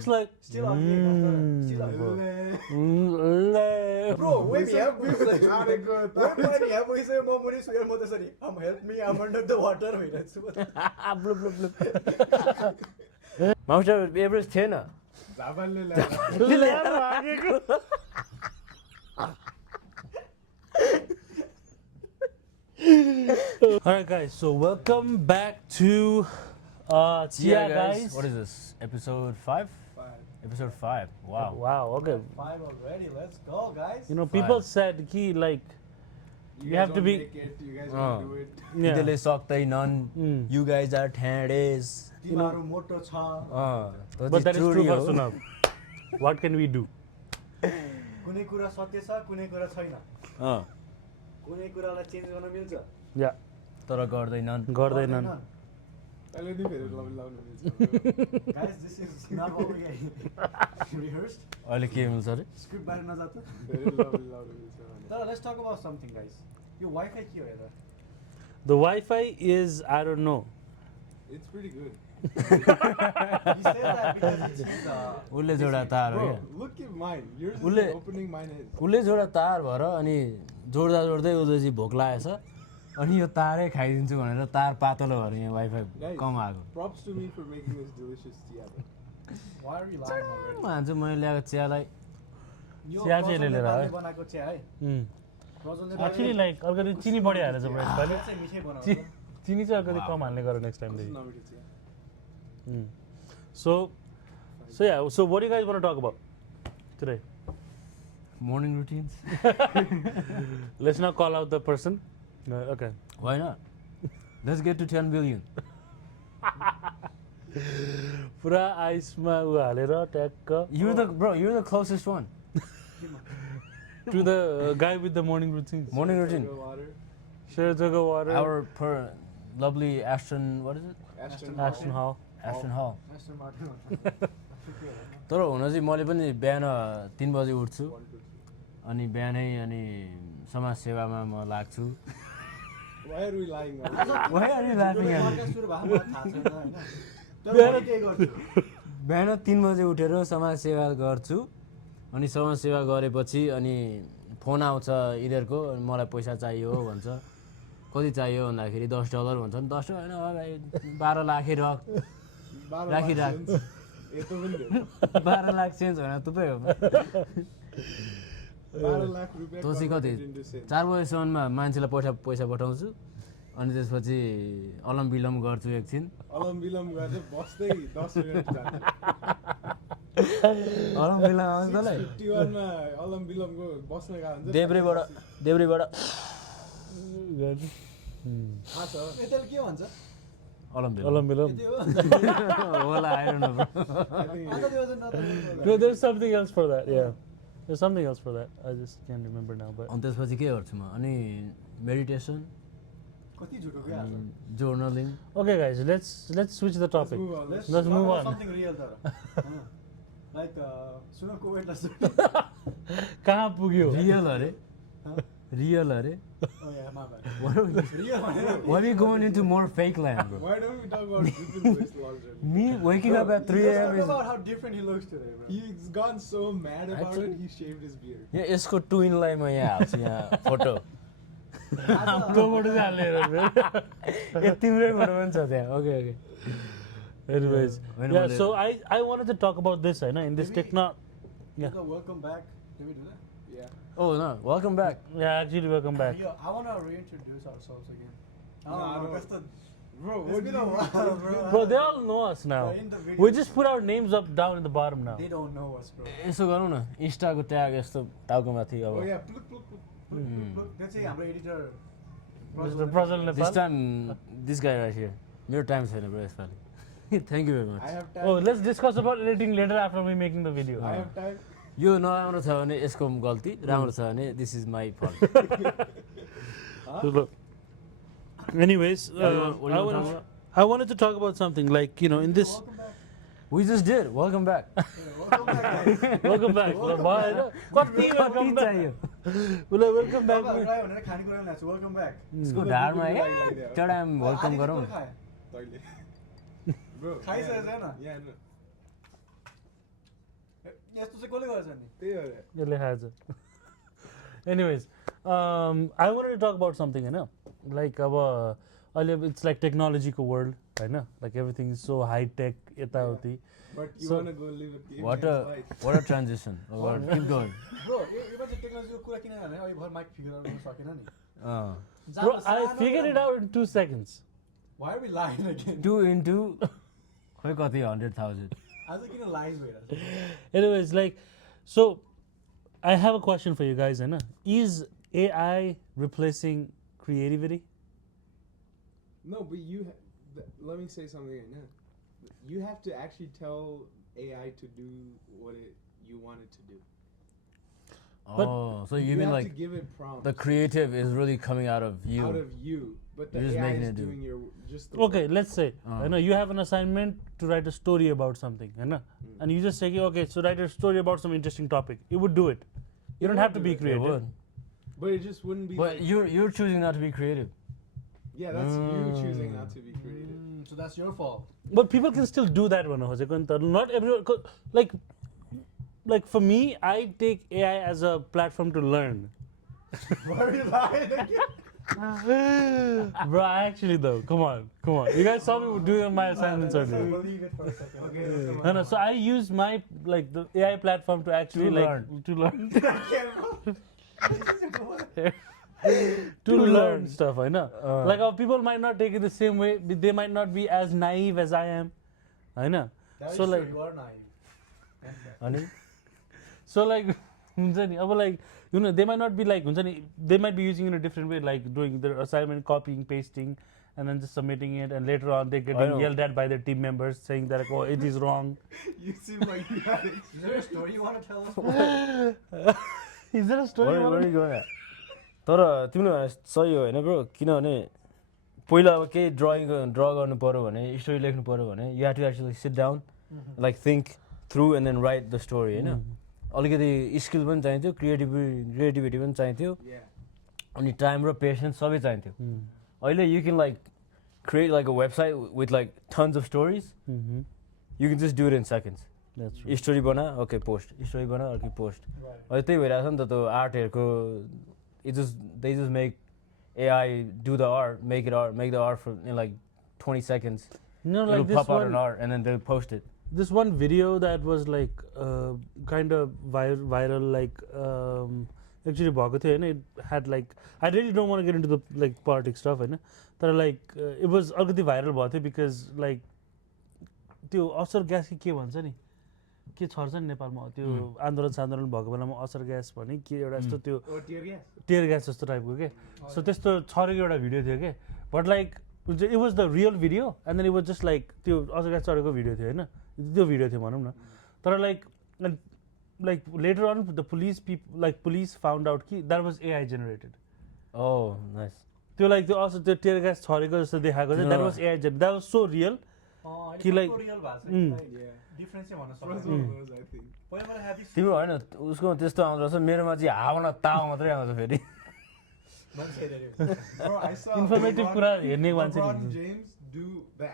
It's like still on still bro when you have when you have we say mom is your mother sorry help me I'm under the water bloop bloop bloop माउस्टर average थिएन जापानले ल्याएर भागेको Alright guys, so welcome back to Chia guys. What is this? Episode 5? Episode 5. Wow. Wow, okay. 5 already, let's go guys. You know, people said ki like you have to be you guys won't do it. yeah. तिमीले सक्दैनन्. You guys are ठ्याडेस. तिमीहरु मोटो छ. But that is true for Sunav. What can we do? कुनै कुरा सकेछ कुनै कुरा छैन. कुनै कुरालाई चेन्ज गर्न मिल्छ. Yeah. तर गर्दैनन्. अहिले फेरि लाउनु मिल्छ. Guys, this is not what we rehearsed. अहिले के मिल्छ रे? Script बाहिर नजात. फेरि लाउनु मिल्छ. तर let's talk about something guys. यो वाइफाई के हो हेर? The Wi-Fi is I don't know. It's pretty good. You say that because it's his उसले जोडा तार हो Bro, क्या? look at mine. Yours is Ule- opening, mine is. उसले जोडा तार भएर अनि जोड्दा जोड्दै उसले भोक लागेछ अनि यो तारै खाइदिन्छु भनेर तार पातलो भएर यहाँ वाइफाई Guys, कम आएको props to me for making this delicious tea. Why are you lying already? मान्छु मैले ल्याएको चियालाई यो चिया चाहिँ प्रज्वल लिएर नेपालले है। बनाएको चिया है. Mm. प्रज्वल Actually like अलिकति चिनी बढी हालेछ bro यसपालि. चाहिँ मिठै बनाउँछ. चिनी चाहिँ अलिकति कम हाल्ने गर next time देखि. Nobody tea. So yeah, so what do you guys want to talk about today? morning routines Let's not call out the person. No, okay. why not let's get to 10 billion पुरा आइसमा उ हालेर ट्याक्क you're the closest one to the guy with the morning routines. morning routine Go water. Share jagga water. our lovely Ashton what is it Ashton Hall. Ashton Hall Aston Martin. तर हुन चाहिँ मैले पनि बिहान 3 बजे उठ्छु 1, 2, 3. अनि बिहानै अनि समाज सेवामा म लाग्छु Why are we lying? Why are you laughing at me? podcast सुरु भएको थाहा छैन हैन. तर म के गर्छु? बिहान 3 बजे उठेर समाज सेवा गर्छु अनि समाज सेवा गरेपछि अनि फोन आउँछ यिनीहरूको मलाई पैसा चाहियो भन्छ कति चाहियो भन्दाखेरि $10 भन्छ नि 10 हैन भाइ 12 लाखै रक राखिराख 12 लाख चेन्ज होइन थुप्रै हो 12 लाख रुपैयाँ तँ चाहिँ कति 4 बजेसम्ममा मान्छेलाई पैसा पठाउँछु अनि त्यसपछि अलम विलम गर्छु एकछिन अलम विलम गरेर बस्दै 10 मिनेट जान्छ अलम विलम आउँछ तँलाई 51 मा अलम विलमको बस्न गएको हुन्छ देब्रेबाट थाहा छ यतल के भन्छ? अलम विलम Alam bilam. त्यो हो. होला I don't know bro. I think I thought there was another. No, there's something else for that. Yeah, there's something else for that. I just can't remember now. But अनि त्यसपछि के गर्छु म अनि meditation कति झुटो के हाल्छ? Journaling okay, guys, let's switch the topic. move on. Let's talk move about on. something real तर. हैन? Like सुनको weight loss. कहाँ पुग्यो? रियल अरे रियल अरे Oh yeah, my bad. What are we- Real भनेर. what are we going into more fake land bro Why don't we talk about different ways to launch it? me waking up at 3 Let's a.m. talk is about how different he looks today, bro. He's gone so mad about Actually- it, he shaved his beard. यहाँ यसको ट्विनलाई म यहाँ हाल्छु यहाँ photo तँबाट चाहिँ हालेर ए तिम्रै photo पनि छ त्यहाँ okay okay Anyways, When yeah. will So I wanted to talk about this, I know, in this Maybe- techno. Yeah. So welcome back. Did we do that? Yeah. oh no welcome back Yeah, actually, welcome back. Yo, I want to reintroduce ourselves again. No, I don't- That's the. Bro, It's what been do a you while, bro. Bro, they all know us now. In the video. We just put our names up down in the bottom now. They don't know us, bro. यसो गरौँ न इन्स्टाको tag यस्तो टाउको माथि Oh अब yeah, pluk, pluk, pluk. Look, that's it. हाम्रो editor. Mr. Prajal this Nepal. time this guy right here मेरो time छैन ब्रो यसपालि thank you very much I have time. Oh, let's discuss about editing later after we making the video. I have time. यो नराम्रो छ भने यसको गल्ती राम्रो छ भने this is my fault So look. Anyways, what do you want I wanted to talk about something like, you know, in this. Welcome back. we just did welcome back Yeah, welcome back, guys. Welcome back. कति welcome back. चाहियो उसलाई welcome back. अब try भनेर खानेकुरा ल्याएको छु. Welcome back. यसको ढाडमा like है that. चढाम वेलकम आधी गरौँ कुरो खायो. Toilet. Bro. खाइसकेको छैन? Yeah, no. यस्तो चाहिँ कसले गर्छ नि त्यही हो रे। यसले खाएछ anyways I wanted to talk about something होइन like अब अहिले it's like technology को world होइन like everything is so high tech यताउति But you So- wanna go live a game What man's life. a transition. Keep going. Bro यो मान्छे टेक्नोलोजीको कुरा किन गर्ने अहिले भर माइक फिगर गर्न सकेन नि bro I figured it out in 2 seconds Why are we lying again? 2 into खोइ कति 100,000. आज किन लाइज भइरहेछ anyways like so I have a question for you guys होइन is AI replacing creativity No, but let me say something right now. You have to actually tell AI to do what you want it to do. But- Oh, so you You mean have like to give it prompts the creative is really coming out of you. out of you, but the You're just AI making is it do. doing your just the okay work. let's say you know you have an assignment to write a story about something होइन and you just say okay so write a story about some interesting topic it would do it you don't have to be It creative would. But it just wouldn't be But like you're choosing not to be creative. yeah, that's you choosing not to be creative. So that's your fault. but people can still do that one खोजेको नि त not everyone like for me I take AI as a platform to learn Why are you lying again? bro actually though come on you guys saw me doing my assignments earlier Believe it for a second. Okay, no so I use my like the AI platform to actually To like learn. to learn Okay. to learn stuff I know like people might not take it the same way they might not be as naive as I am I know That is so true, like you are naive. अनि so like हुन्छ नि अब like you know they might not be like हुन्छ नि they might be using it in a different way like doing their assignment copying pasting and then just submitting it and later on they I getting know. yelled at by their team members saying that like, oh it is wrong You seem like you had it. Is there a story you want to tell us? is there a story Where about are it? you going at? तर तिमीले भने सही हो होइन bro किनभने पहिला अब केही ड्र गर्नु पऱ्यो भने स्टोरी लेख्नु पऱ्यो भने you have to actually sit down like think through and then write the story होइन अलिकति स्किल पनि चाहिन्थ्यो क्रिएटिभिटी पनि चाहिन्थ्यो Yeah. अनि टाइम र पेसेन्स सबै चाहिन्थ्यो अहिले you can like create like a website with like tons of stories Mhm. You can just do it in seconds That's true. Story बना ओके पोस्ट स्टोरी बना अर्कै पोस्ट Right. अहिले त्यही भइरहेको छ नि त त्यो आर्टहरूको they just make AI do the art, make the art for in like 20 seconds. No, It'll like this pop out an one, art and then they'll post it. this one video that was like kind of viral like actually भएको थियो होइन it had like I really don't want to get into the like politics stuff होइन तर like it was अलिकति viral भएको थियो because like त्यो असर ग्यास कि के भन्छ नि के छर्छ नि नेपालमा त्यो आन्दोलन भएको बेलामा असर ग्यास भने के एउटा यस्तो त्यो Oh, tear gas. Tear gas जस्तो टाइपको के सो त्यस्तो छरेको एउटा भिडियो थियो के but like it was the real video and then it was just like त्यो असर ग्यास चढेको भिडियो थियो होइन त्यो भिडियो थियो भनौँ न तर like later on the police found out कि that was AI generated Oh, nice. त्यो लाइक त्यो असर त्यो टियर ग्यास छरेको जस्तो देखाएको चाहिँ that was AI that was so real कि like- रियल भएको Mm. छ Yeah. डिफरेन्स चाहिँ भन्न First सक्दैन one was, I think. पहिला ह्यापी तिम्रो होइन उसको त्यस्तो आउँदो रहेछ मेरोमा चाहिँ हावामा तावा मात्रै आउँछ फेरि Bro, I saw informative LeBron- कुरा हेर्ने मान्छे LeBron नि James do the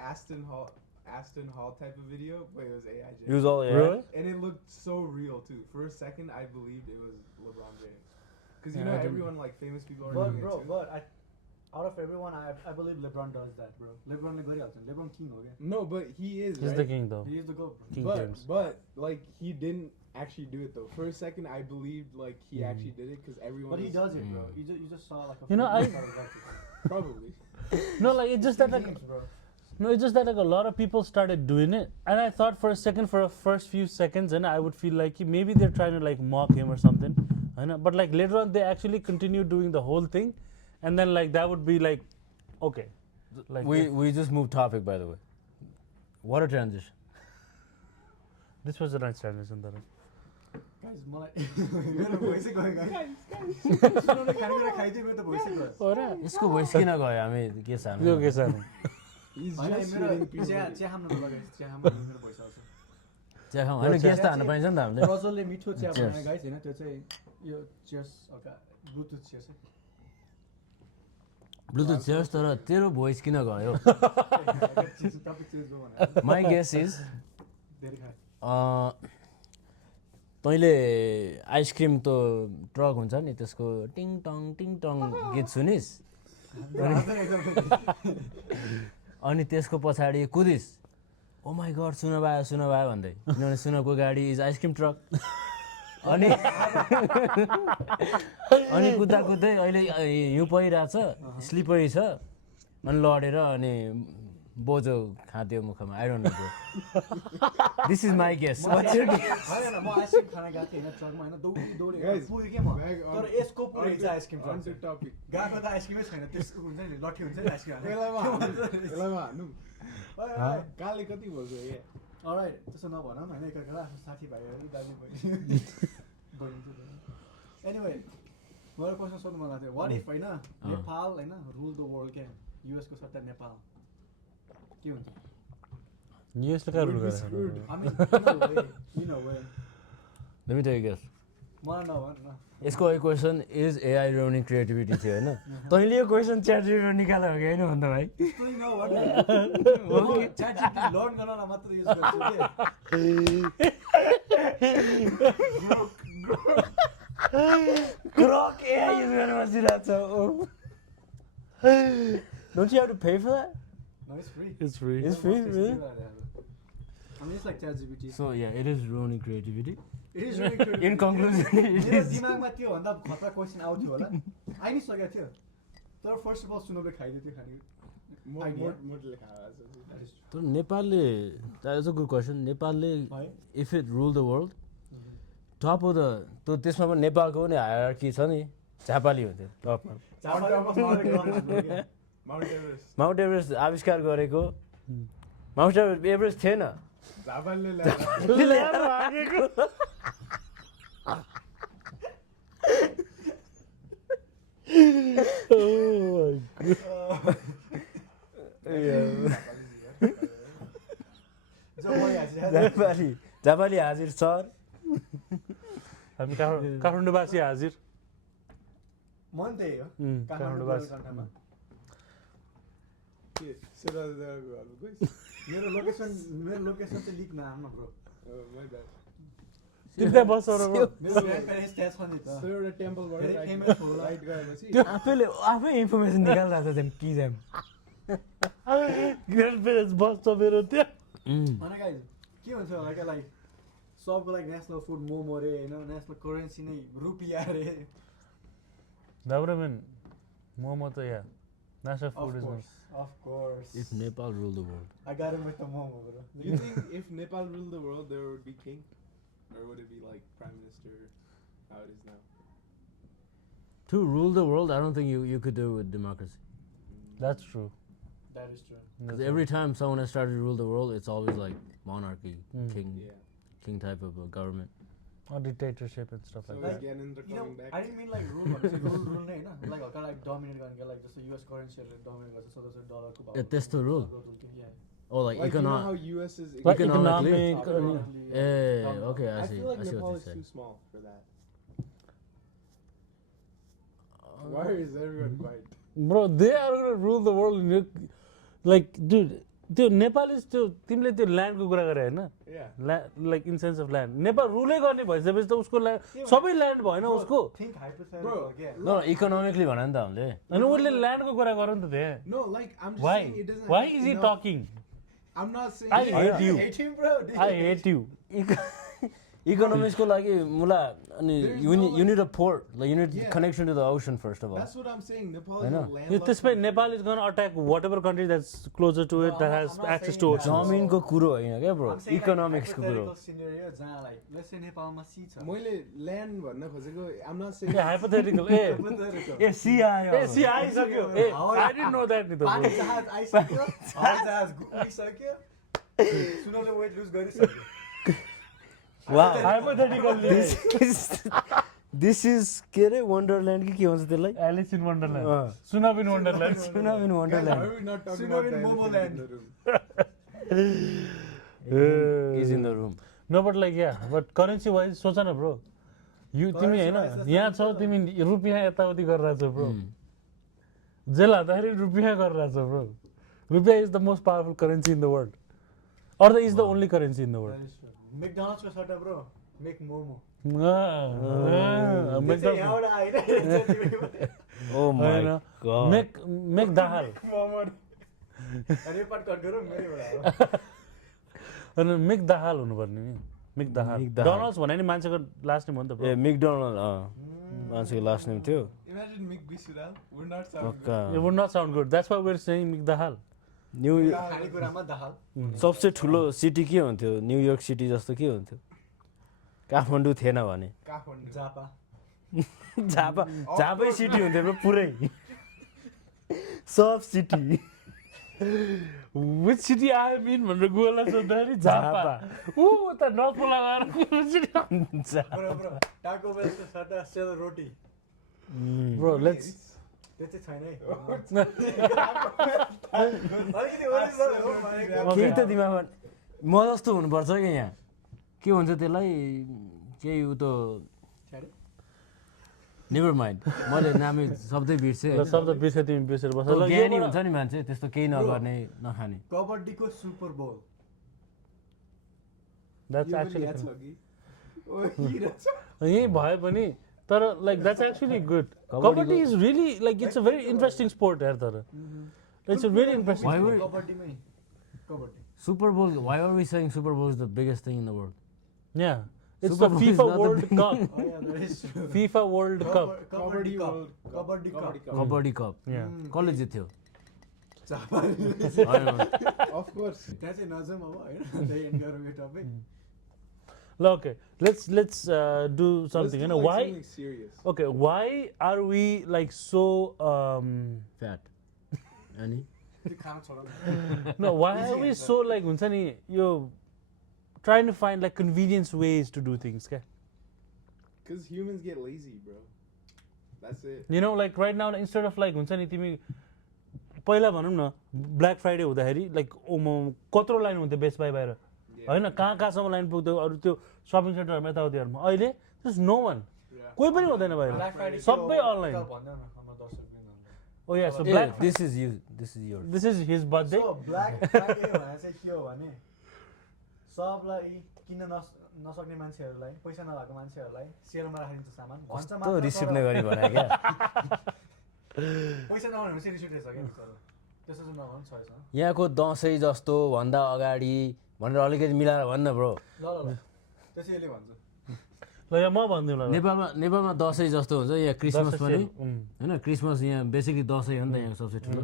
Aston Hall type of video, but it was AI Use all AI. Really? and it looked so real too. For a second, I believed it was LeBron James, because you Yeah, know I didn't- everyone like famous people are But doing bro, it too. but out of everyone, I believe LeBron does that, bro. LeBronले गरिहाल्छ नि. LeBron king हो क्या. No, but he is He's right. the king though He is the GOAT, bro. King James. But like he didn't actually do it though. For a second, I believed like he actually did it because everyone. But he was- does it, bro. You just saw like a You know, few I- minutes out of that. Probably. no like it's just that like Games, bro. no it's just that like a lot of people started doing it and I thought for a second for the first few seconds and I would feel like maybe they're trying to like mock him or something I know but like later on they actually continued doing the whole thing and then like that would be like okay like We just moved topic by the way. What a transition. this was a nice transition Tarun. Guys, मलाई मेरो भोइसै गयो guys. सुनाउने खानेकुरा खाइदियो मेरो त भोइसै गयो. यसको भोइस किन गयो हामी के छ त्यो के सानो He's होइन just मेरो hitting people. चिया खानु होला guys. चिया खानु मेरो भोइस आउँछ. चिया खाउँ होइन ग्यास त हान्न पाइन्छ नि त हामीले प्रज्वलले मिठो चिया Cheers. बनाउने गाइस हैन त्यो चाहिँ यो चियर्स ओके ब्लुटुथ चियर्स है. ब्लुटुथ चेयर्स तर तेरो भोइस किन गयो टपिक चेन्ज भयो भने माई गेस इज धेरै खाए. तैँले आइसक्रिम त ट्रक हुन्छ नि त्यसको टिङ टङ गीत सुनिस् अनि त्यसको पछाडि कुदिस् ओ माई गड सुन भयो भन्दै किनभने सुनको गाडी इज आइसक्रिम ट्रक अनि अनि कुद्दै अहिले हिउँ परिरहेछ स्लिपरी छ अनि लडेर अनि बोजो खाँदियो मुखमा I don't know this is my guess होइन म आइसक्रिम खान गएको थिएँ होइन ट्रकमा होइन दौडी पुगेँ कि म तर यसको पुरै चाहिँ आइसक्रिम ट्रक टपिक गएको त आइसक्रिमै छैन त्यसको हुन्छ नि लट्ठी हुन्छ नि आइसक्रिम काले कति बोल्छ ए अलराइट त्यसो नभनौँ होइन एकअर्कालाई आफ्नो साथीभाइहरू दाजु बहिनी एनिवे मेरो क्वेसन सोध्नु मन लाग्थ्यो वाट इफ होइन नेपाल होइन रुल द वर्ल्ड क्या युएसको सट्टा नेपाल के हुन्छ युएसले कहाँ रुल गरेछ in a way Let me tell you guess. मलाई नभन न यसको क्वेसन इज एआई रुनिङ क्रिएटिभिटी थियो होइन तैँले यो क्वेसन च्याट जिपीबाट निकाल्यो कि होइन भन्दा भाइ त्यस्तै नभन च्याटजिपीटी लर्न गर्नलाई मात्र युज गर्छु ग्रोक एआई युज गरेर बसिरहेको छ Don't you have to pay for that? No, it's free. It's free. It's free, really? I mean, it's like ChatGPT. So yeah, it is ruining creativity. It is really good. In conclusion, it मेरो is. दिमागमा त्यो भन्दा खतरा question आउँथ्यो होला आइ नै सकेको थियो तर फर्स्ट अफ अल सुनोले खाइदियो त्यो खाने मोटले खाएको तर नेपालले that is a good question नेपालले if it rule the world top of the त्यो त्यसमा पनि नेपालको पनि हायरार्की छ नि झापाली हो त्यो टपमा माउन्ट एभरेस्ट आविष्कार गरेको माउन्ट एभरेस्ट थिएन झापालले झापाली हाजिर सर हामी काठमाडौँवासी हाजिर मन त्यही हो काठमाडौँवासी मेरो लोकेसन चाहिँ लिक नहाल्नु ब्रो तिमी त्यहाँ बस्छौ र मेरो ग्रान्डपेरेन्ट्स त्यहाँ छ नि त एउटा टेम्पलबाट धेरै फेमस होला राइट गएपछि त्यो आफै इन्फर्मेसन निकालिरहेको छ कि जाम ग्रान्डपेरेन्ट्स बस्छ मेरो त्यहाँ अनि गाइज के हुन्छ लाइक सबको लागि नेसनल फुड मोमो रे होइन नेसनल करेन्सी नै रुपियाँ रे दाब्रामेन मोमो त या national food is Of course. If Nepal ruled the world. I got him with the momo, bro. Do you think if Nepal ruled the world, there would be king? Or would it be like prime minister, how it is now? To rule the world, I don't think you could do it with democracy. That's true. That is true. 'Cause every time someone has started to rule the world, it's always like monarchy, king type of a government. Or dictatorship and stuff So like is that. Gyanendra You know, coming back? I didn't mean like rule, rule नै होइन like हल्का like dominate गर्ने क्या like जस्तो US करेन्सीहरूले dominate गर्छ so जस्तो डलरको भाउ त्यस्तो rule? Oh, like Like, you know how economic. US is Like economically? economic, Okay, I I see. feel like I see Nepal what is you too said. small for that. Why is everyone quiet? Bro, they are gonna rule the world. Like, dude, त्यो Nepal is त्यो तिमीले त्यो ल्यान्डको कुरा गरे होइन Yeah. Like in sense of land Nepal रुलै गर्ने भइसकेपछि त उसको ल्यान्ड सबै ल्यान्ड भएन उसको think hypothetical Bro, क्या No, economically भने नि त हामीले. अनि उसले ल्यान्डको कुरा गर नि त त्यहाँ No, like I'm just Why? saying it doesn't. Why have is he enough- talking? I'm not saying. I hate you. hate him bro I hate you. Economicsको लागि मुला अनि There's you no, need like- you need a port, like you need Yeah. connection to the ocean first of all. That's what I'm saying. Nepal I is a know. landlocked त्यसमै country. Nepal is gonna attack whatever country that's closer to it that has access to ocean जमिनको कुरो होइन क्या bro I'm saying, like, इकोनोमिक्सको कुरो hypothetical scenario जहाँ like let's say नेपालमा sea छ मैले land भन्न खोजेको I'm not saying. हाइपोथेटिकल ए Hypothetical. ए सी आयो ए सी आइसक्यो ए आई डिडन्ट नो द्याट नि त पानी जहाज आइसक्यो हवाई जहाज घुमिसक्यो सुनौले वेट लुज गरिसक्यो हाइपोथेटिकल्ली दिस इज के अरे वन्डरल्यान्ड कि के भन्छ त्यसलाई एलिस इन वन्डरल्यान्ड सुनाब इन वन्डरल्यान्ड सुनाम in Guys, why Wonderland are we not talking Suno about in the Momo elephant in land. the room? Is in the room no but like yeah but currency wise सोच न bro you तिमी होइन यहाँ छौ तिमी रुपियाँ यताउति गरिरहेछौ bro जेल हाल्दाखेरि रुपियाँ गरिरहेछौ ब्रो रुपियाँ is the most powerful currency in the world or the is the only currency in the world McDonald's को सट्टा ब्रो मेक मोमो मेक त्यो चाहिँ यहाँबाट आएन ओ माय गॉड मेक दाल मोमो अनि पार्ट कट गरौँ मेरैबाट हो अनि मेक दाल हुनुपर्ने नि मेक दाल Make dahal. डोनाल्ड्स भने नि मान्छेको लास्ट नेम हो नि त ए मैकडोनल्ड मान्छेको लास्ट नेम थियो Imagine Mick Bisural would not sound पक्का It would not sound good. That's why we're saying make dahal. New खानेकुरामा दाल सबसे ठुलो सिटी के हुन्थ्यो न्युयोर्क सिटी जस्तो के हुन्थ्यो काठमाडौँ थिएन भने Kathmandu. जापा झापै सिटी हुन्थ्यो ब्रो पुरै सब city Which city I mean भनेर गोला सोध्दाखेरि झापा ऊ त नर्थ पोला गएर ब्रो ब्रो टाको बेलको सट्टा सेल रोटी Bro, let's त्यो चाहिँ छैन है अलिकति ओरिजिनल हो भनेको केही त दिमागमा म जस्तो हुनुपर्छ कि यहाँ के भन्छ त्यसलाई केही उ त नेभर माइन्ड मैले नामै शब्दै बिर्सेँ ल शब्द बिर्से तिमी बिर्सेर बस ल ज्ञानी हुन्छ नि मान्छे त्यस्तो केही नगर्ने नखाने कबड्डीको सुपर बोल That's यो पनि actually याद छ कि? ओ, यी रहेछ। यही भए पनि तर like that's actually good. Kabaddi is really like it's a very interesting sport यार तर it's a really interesting. Why would- कबड्डीमै kabaddi Super Bowl why are we saying Super Bowl is the biggest thing in the world Yeah, it's Super the Bowl is FIFA not the World big- Cup. Oh yeah, that is true. FIFA World Cup. Kabaddi Kabaddi cup World Cup. Kabaddi Kabaddi cup Cup. Kabaddi cup Yeah. कसले जित्थ्यो Japan होइन, Of course. त्यहाँ चाहिँ नजाउँ अब होइन त्यही and गरौँ यो topic Well, okay, let's do Let's something. do You know like why? something serious. Okay, why are we like so? Fat अनि त्यो खाना छोड No, why are we so like हुन्छ नि यो trying to find like convenience ways to do things? Okay? Because humans get lazy, bro. That's it. You know, like right now instead of like हुन्छ नि तिमी पहिला भनौँ न black Friday हुँदाखेरि लाइक कत्रो लाइन हुन्थ्यो बेस्ट बाई बाहिर Yeah. होइन कहाँ कहाँसम्म लाइन पुग्थ्यो अरू त्यो सपिङ सेन्टरहरूमा यताउतिहरूमा अहिले नो वान Yeah. कोही पनि हुँदैन ब्ल्याक बाहिर फ्राइडे सबै अनलाइन भन्दैन न म 10 रुपैयाँ oh yeah so a black this is you this is your this is his birthday so Black Friday भने चाहिँ के हो भने सबलाई किन्न नसक्ने मान्छेहरूलाई पैसा नभएको मान्छेहरूलाई सेलमा राखिदिन्छ सामान भन्छ कस्तो मात्र रिसिभ तर नगरी भने क्या पैसा नभने भने रिस उठेछ क्या बिचरा। त्यसो चाहिँ नभनु छ यसमा यहाँको दसैँ जस्तो भन्दा अगाडि भनेर अलिकति मिलाएर भन्न ब्रो ल ल ल त्यो चाहिँ यसले भन्छ ल यहाँ म भनिदिउँ ल नेपालमा दसैँ जस्तो हुन्छ यहाँ क्रिसमस दसैँ पनि सेल, होइन क्रिसमस यहाँ बेसिकली दसैँ हो नि त यहाँ सबसे ठुलो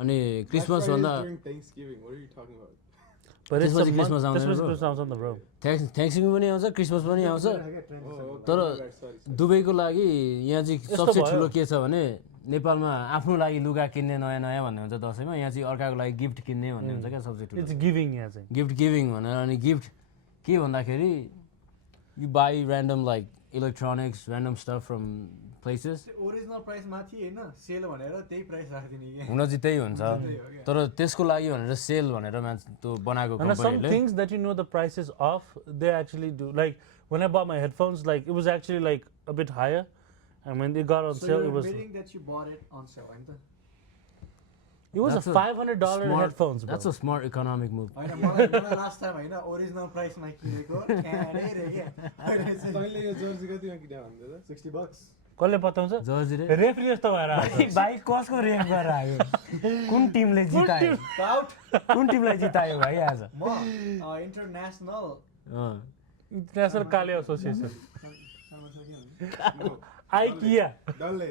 अनि Black क्रिसमस Friday is भन्दा during Thanksgiving. What are you talking about? But it's त्यसपछि a क्रिसमस month- आउँदैन त्यसपछि bro। क्रिसमस आउँछ नि त ब्रो थ्याङ्क्सगिभिङ पनि आउँछ क्रिसमस पनि आउँछ Oh, okay. तर My bad, sorry. दुबईको लागि यहाँ चाहिँ यस्तो सबसे भयो। ठुलो के छ भने नेपालमा आफ्नो लागि लुगा किन्ने नयाँ नयाँ भन्ने हुन्छ दसैँमा यहाँ चाहिँ अर्काको लागि गिफ्ट किन्ने भन्ने हुन्छ क्या सबसे ठुलो इट्स गिभिङ यहाँ चाहिँ गिफ्ट गिभिङ भनेर अनि गिफ्ट के भन्दाखेरि you by random like electronics random stuff from places original price माथि होइन सेल भनेर त्यही प्राइस राखिदिने कि हुन चाहिँ त्यही हुन्छ त्यही हो क्या। तर त्यसको लागि भनेर सेल भनेर मान्छे त्यो बनाएको And some कम्पनीहरूले things that you know the prices of, they actually do. Like when I bought my headphones, like it was actually like a bit higher, and when they got on So sale, you're it was admitting that you bought it on sale होइन त That's a a $500 smart- headphones, bro. That's a smart economic move. होइन मलाई last time होइन original प्राइसमा किनेको क्याडै रे क्या अहिले चाहिँ तैँले यो जर्सी कतिमा किने भन्दै त? $60 कसले बताउँछ जर्जी रे रेफ्री जस्तो भएर आएको। भाइ कसको रेप गरेर आयो कुन टिमले जितायो आउट कुन टिमलाई जितायो भाइ आज म इन्टरनेसनल इन्टरनेसनल काले एसोसिएसन No. आइकिया डल्ले।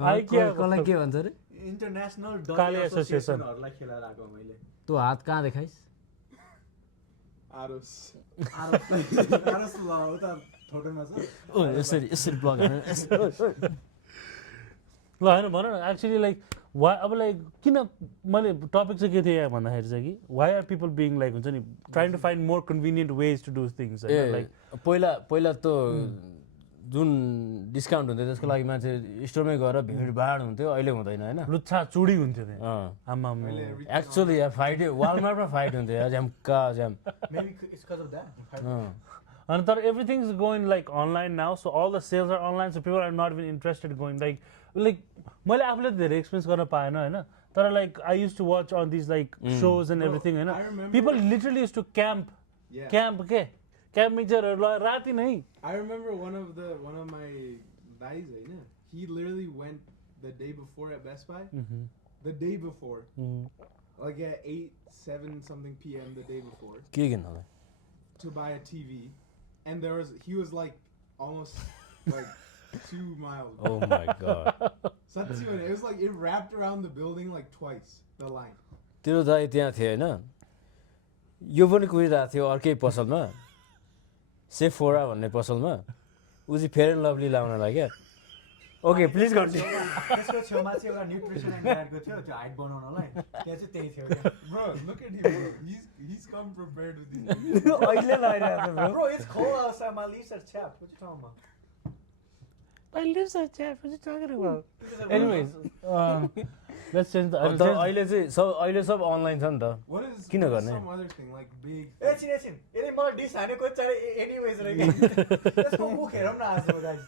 आइकिया कसलाई के भन्छ अरे इन्टरनेसनल काले डल्ले एसोसिएसन। एसोसिएसनहरूलाई खेलाएर आएको मैले तँ हात कहाँ देखाइस् आरोस। आरस ल उता थोटोमा छ ओ यसरी यसरी ब्लग ल होइन भन न एक्चुली लाइक वाइ अब लाइक किन मैले टपिक चाहिँ के थियो यहाँ भन्दाखेरि चाहिँ कि why are people being like हुन्छ नि trying to find more convenient ways to do things uh like पहिला त जुन डिस्काउन्ट हुन्थ्यो त्यसको लागि मान्छे स्टोरमै गएर भिडभाड हुन्थ्यो अहिले हुँदैन होइन लुच्छा चुडी हुन्थ्यो त्यहाँ आम्मा एक्चुअली यहाँ फाइट वालमार्टमा फाइट हुन्थ्यो यार झ्याम्का झ्याम maybe it's because of that And then everything is going like online now, so all the sales are online, so people are not even interested going like मैले आफूले धेरै एक्सपिरियन्स गर्न पाएन होइन तर like I used to watch on this like shows and Bro, everything होइन I remember- people literally used to camp Yeah. camp के camp मिक्सरहरू लगाएर राति नै I remember one of my guys, he literally went the day before at Best Buy. The day before, like at 7 something p.m. the day before, के किन्नु होला to buy a TV, and he was like almost like 2 miles. Oh my god. Satsi man, it was like it wrapped around the building like twice the line. त्यो दाइ त्यहाँ थियो होइन यो पनि कुदिरहेको थियो अर्कै पसलमा सेफोरा भन्ने पसलमा ऊ चाहिँ फेयर एन्ड लभली लाउनलाई क्या ओके प्लिज कन्टिन्यू त्यसको छेउमा चाहिँ एउटा न्युट्रिसन एन्ड डायटको थियो त्यो हाइट बनाउनलाई त्यहाँ चाहिँ त्यही थियो Bro, look at him. Bro. He's come prepared with these. अहिले लगाइरहेको छ Bro, it's cold outside. My leaves are chapped. What you talking about? My lips are chapped. What are you talking about? Anyways, let's change the. त अहिले चाहिँ अहिले सब online छ नि त What is किन गर्ने some other thing like big? एकछिन यसले मलाई डिस हानेको चाहिँ एनिवेज रे के त्यसको मुख हेरौँ न आज गाइस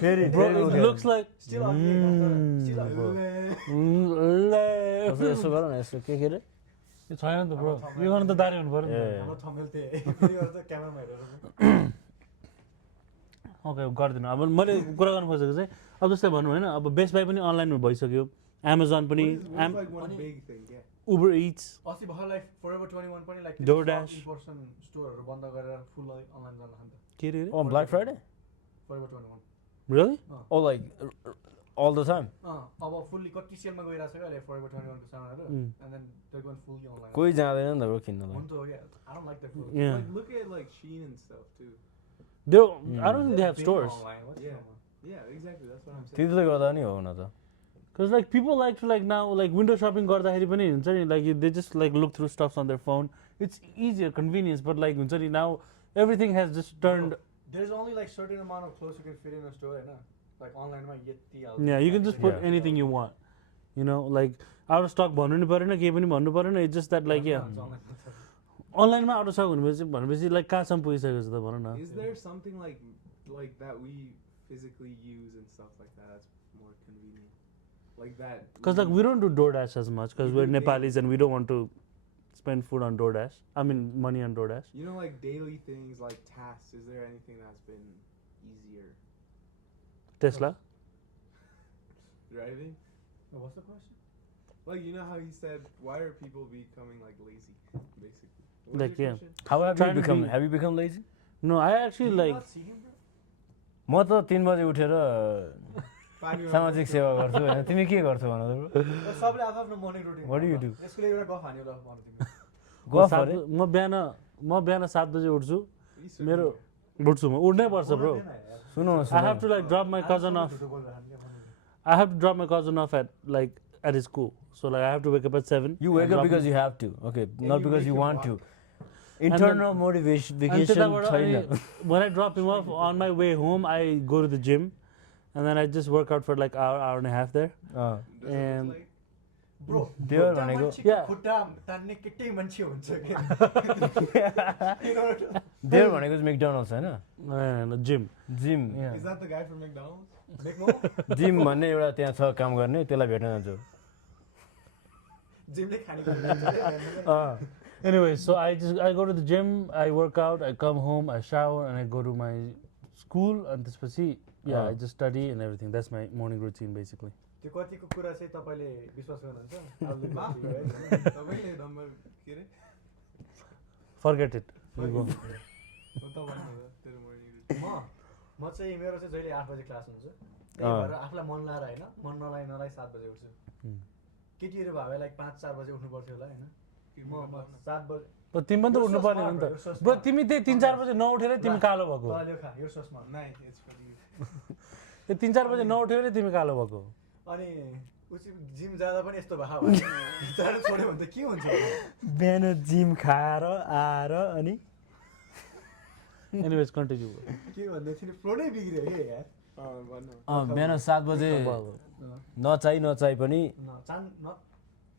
फेरि Bro, it looks like. Still on still on यसो गर न यसो के अरे यो छैन नि त ब्रो यो गर्नु त दारी हुनु पर्यो नि हाम्रो थमेल त्यही फेरि गर्दा क्यामेरामा हेरेर ओके गर्दिनँ अब मैले कुरा गर्नु खोजेको चाहिँ अब जस्तै भनौँ होइन अब बेस्ट बाई पनि अनलाइन भइसक्यो एमाजोन पनि What is like one big thing? Yeah. Uber it's अस्ति भर्खर लाइक फरएभर 21 पनि लाइक DoorDash. इन पर्सन स्टोरहरू बन्द गरेर फुल अनलाइन जान थाल्यो के अरे oh Black Friday forever 21 really oh like all the time अब फुल्ली कति सेलमा गइरहेको छ क्या अहिले फरएभर 21 को सामानहरू and then they going fully online कोही जाँदैन नि त ब्रो किन्नलाई हुन्छ हो क्या I don't like that Yeah. Like look at like Shein and stuff too. I don't think they have stores Yeah, exactly. That's what I'm saying. त्यतिले गर्दा नि हो न त because like people like to like now like window shopping गर्दाखेरि पनि हुन्छ नि like they just like look through stuff on their phone it's easier convenience but like हुन्छ नि now everything has just turned there's only like certain amount of clothes you can fit in a store हैन like online मा यति yeah you can just put Yeah. anything you want you know like out of stock भन्नु नि परेन केही पनि भन्नु परेन it's just that like yeah online मा out of stock भनेपछि like कहाँसम्म पुगिसकेको छ त भन न Is there something like that we physically use and stuff like that that's more convenient? Like that. because like we don't do DoorDash as much because We we're do Nepalis and we don't want to spend food on DoorDash I mean money on DoorDash You know, like daily things, like tasks. Is there anything that's been easier? Tesla Driving? what's the question Like you know how he said, why are people becoming like lazy? Basically. What was Like, your yeah. question? How have Trying you to become be- have you become lazy no I actually like not see him bro म त 3 बजे उठेर सामाजिक सेवा गर्छु होइन तिमी के गर्छौ भन त सबले आफ्नो morning routine What do you do? यसको लागि एउटा गफ हान्यो ल भन्नु तिमी गफ अरे म बिहान 7 बजे उठ्छु He's मेरो certainly- उठ्छु म उठ्नै पर्छ ब्रो सुन्नु न I have to like drop my cousin off I have to drop my cousin off at like at his school so like I have to wake up at 7 You wake and up drop because him- you have to. Okay, not you because make you him want walk. to. Internal and motivation त्यताबाट छैन अनि when I drop him off on my way home I go to the gym and then I just work out for like hour and a half there अँ, Does it look And- like- bro त्यो भनेको Yeah. खुट्टा तान्ने केटै मान्छे हुन्छ के there भनेको चाहिँ मेकडोनल्ड्स होइन gym gym yeah Is that the guy from McDonald's? Gym भन्ने एउटा त्यहाँ छ काम गर्ने त्यसलाई भेट्न जान्छु जिमले खाने anyway so I go to the gym I work out I come home I shower and I go to my school and त्यसपछि yeah I just study and everything that's my morning routine basically त्यो कतिको कुरा चाहिँ तपाईँले विश्वास गर्नुहुन्छ तपाईँले number के रे? forget it you go हो त भन्नु त, तेरो morning routine. म चाहिँ मेरो चाहिँ जहिले 8 बजे क्लास हुन्छ त्यही भएर आफूलाई मन लाएर होइन मन नलाइ 7 बजे उठ्छु केटीहरू भए लाइक 5-4 बजे उठ्नु पर्थ्यो होला होइन म 7 बजे but तिमी पनि त उठ्नु पर्ने हो नि त ब्रो तिमी त्यही 3-4 बजे नउठेरै तिमी कालो भएको तल्यो खा यो ससमा Nice, it's for you. त्यो 3-4 बजे नउठेरै तिमी कालो भएको अनि उसी जिम जाँदा पनि यस्तो भयो भने जान छोड्यो भने त के हुन्छ बिहान जिम खाएर आएर अनि anyways continue के भन्दै थिएँ फ्लोरै बिग्रियो के यार भन्नु। बिहान 7 बजे नचाही पनि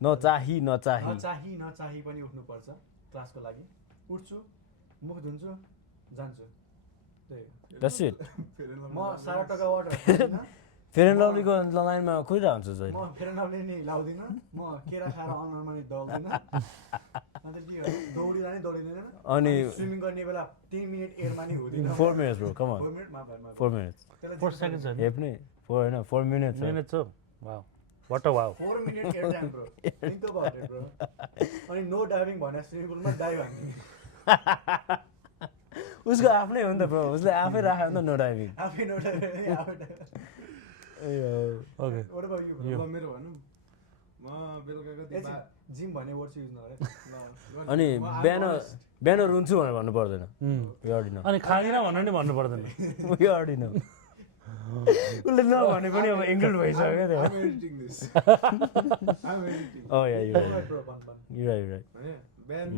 नचाही नचाही पनि उठ्नुपर्छ क्लासको लागि उठ्छु मुख धुन्छु जान्छु त्यही That's it. म 7 टका वाटर फेयर एन्ड लभलीको लाइनमा कुदिरहेको हुन्छ जहिले म फेरि नभए नि लाउँदिनँ म केरा खाएर अनुहारमा नि दल्दिनँ अन्त के गर्नु दौडिँदैन दौडिँदैन अनि स्विमिङ गर्ने बेला 3 मिनेट एयरमा नि हुँदैन 4 minutes bro come on 4 minute मा 4 minutes 4 seconds होइन हेप्ने 4 होइन 4 minutes हो। minutes हो wow what a wow 4 minute air time bro think about it bro अनि नो डाइभिङ भने स्विमिङ पुलमा डाइभ हान्ने उसको आफ्नै हो नि त ब्रो उसले आफै राख्यो नि त नो डाइभिङ आफै नो डाइभिङ आफै okay what about you bro यो। ल मेरो भनौँ म बेलुका कति जिम भन्ने वर्ड चाहिँ युज नगरे अनि बिहान रुन्छु भनेर भन्नु पर्दैन We already know. अनि खाँदिनँ भन्नु नि भन्नु पर्दैन We already know. उसले नभने पनि अब इन्क्लुड भइसक्यो क्या त्यो I'm editing this. I'm editing. Oh yeah, you're right. bro भन You're right, you're right. होइन बिहान